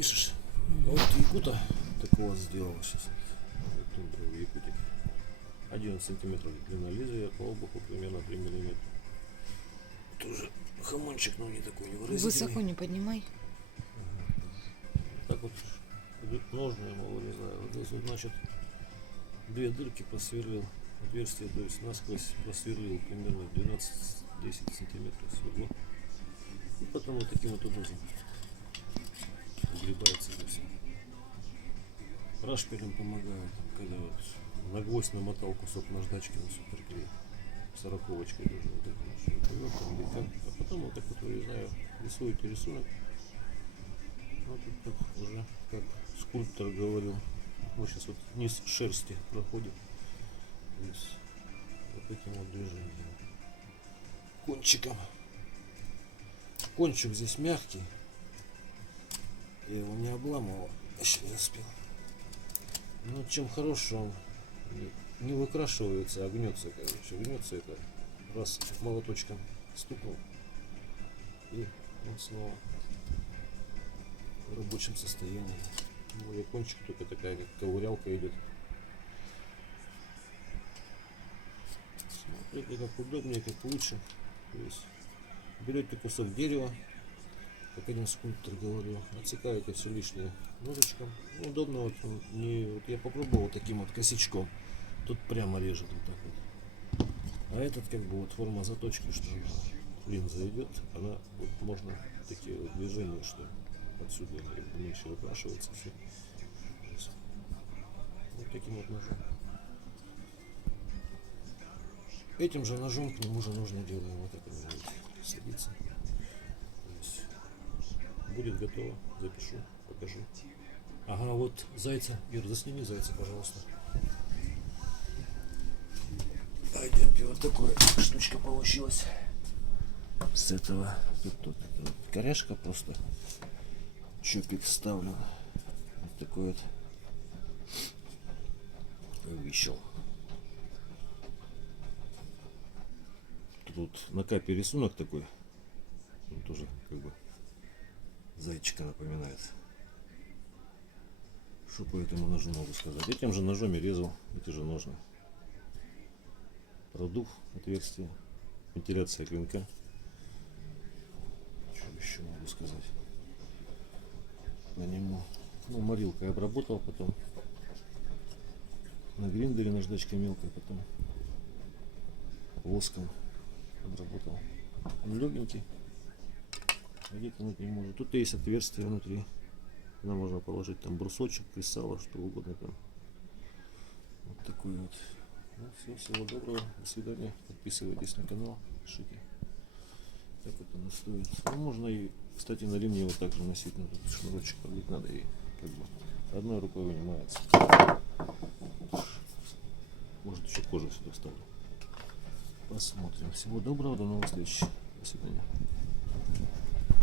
пишешь. Вот якута такого сделал сейчас. Тундра в Якутии. 11 сантиметров длина лезвия, по обуху примерно 3 миллиметра. Тоже хамончик, но не такой невыразительный. Высоко не поднимай. Так вот идут ножны, я его вырезаю. Вот здесь вот, значит, две дырки просверлил, отверстие, то есть насквозь просверлил примерно 12-10 сантиметров сверло. И потом вот таким вот образом угребается это все. Рашпилем помогает, когда вот на гвоздь намотал кусок наждачки на суперклей. Сороковочкой даже вот это. А потом вот так вот вырезаю, рисуете рисунок. Вот тут так уже, как скульптор говорил, вот сейчас вот низ шерсти проходит. То есть вот этим вот движением. Кончиком. Кончик здесь мягкий. Я его не обламывал, еще не успел. Но чем хорош, что он не выкрашивается, а гнется, короче. Гнется это раз молоточком стукнул, и он снова в рабочем состоянии. Более кончик только такая, как ковырялка идет. Смотрите, как удобнее, как лучше. То есть берете кусок дерева, как один скульптор говорил, отсекаете все лишнее ножичком. Ну, удобно вот, вот я попробовал таким вот косячком. Тут прямо режет вот так вот. А этот как бы вот форма заточки, что линза идет, она вот можно такие вот движения, что отсюда они меньше выкрашиваются все. Вот таким вот ножом. Этим же ножом к нему же нужно делаем вот так вот садиться. Будет готово, запишу, покажу. Ага, вот зайца. Ир, засними зайца, пожалуйста. Пойдемте, вот такая штучка получилась. С этого. Тут корешка просто. Чопик вставлен. Вот такой вот вышел. Тут на капе рисунок такой. Он тоже как бы зайчика напоминает. Что по этому ножу могу сказать? Этим же ножом я резал эти же ножны. Продув отверстие, вентиляция клинка. Что еще могу сказать по нему? Ну, морилкой обработал, потом на гриндере наждачкой мелкой, потом воском обработал. Он легенький, где тянуть не может. Тут есть отверстие внутри, куда можно положить там брусочек, кресало, что угодно там. Вот такой вот. Ну, все, всего доброго, до свидания. Подписывайтесь на канал, пишите, как это оно стоит. Ну, можно и, кстати, на ремне вот так же носить, но тут шнурочек пробить надо, и как бы одной рукой вынимается. Может, еще кожу сюда вставлю. Посмотрим. Всего доброго, до новых встреч. До свидания.